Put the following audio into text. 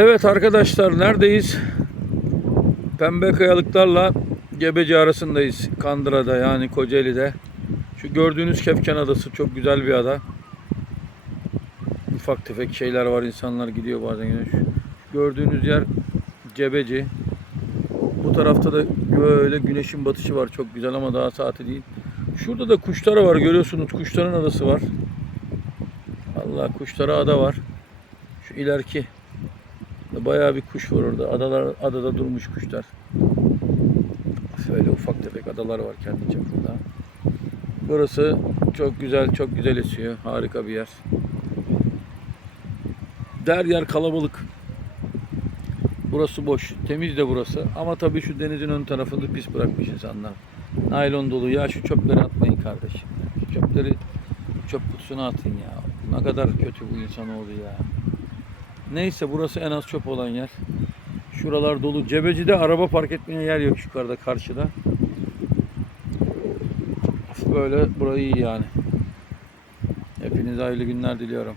Evet arkadaşlar neredeyiz? Pembe kayalıklarla Gebeci arasındayız. Kandıra'da yani Kocaeli'de. Şu gördüğünüz Kefken Adası çok güzel bir ada. Ufak tefek şeyler var. insanlar gidiyor bazen. Şu gördüğünüz yer Cebeci. Bu tarafta da böyle güneşin batışı var. Çok güzel ama daha saati değil. Şurada da kuşlara var. Görüyorsunuz kuşların adası var. Allah kuşlara ada var. Şu ileriki Bayağı bir kuş var orada. Adalar, adada durmuş kuşlar. Şöyle ufak tefek adalar var kendi çapında. Burası çok güzel, çok güzel esiyor. Harika bir yer. Der yer kalabalık. Burası boş. Temiz de burası. Ama tabii şu denizin ön tarafını pis bırakmış insanlar. Naylon dolu. Ya şu çöpleri atmayın kardeşim. Şu çöpleri çöp kutusuna atın ya. Ne kadar kötü bu insanoğlu ya. Neyse burası en az çöp olan yer. Şuralar dolu. Cebeci'de araba park etmeye yer yok yukarıda karşıda. Böyle burayı iyi yani. Hepinize hayırlı günler diliyorum.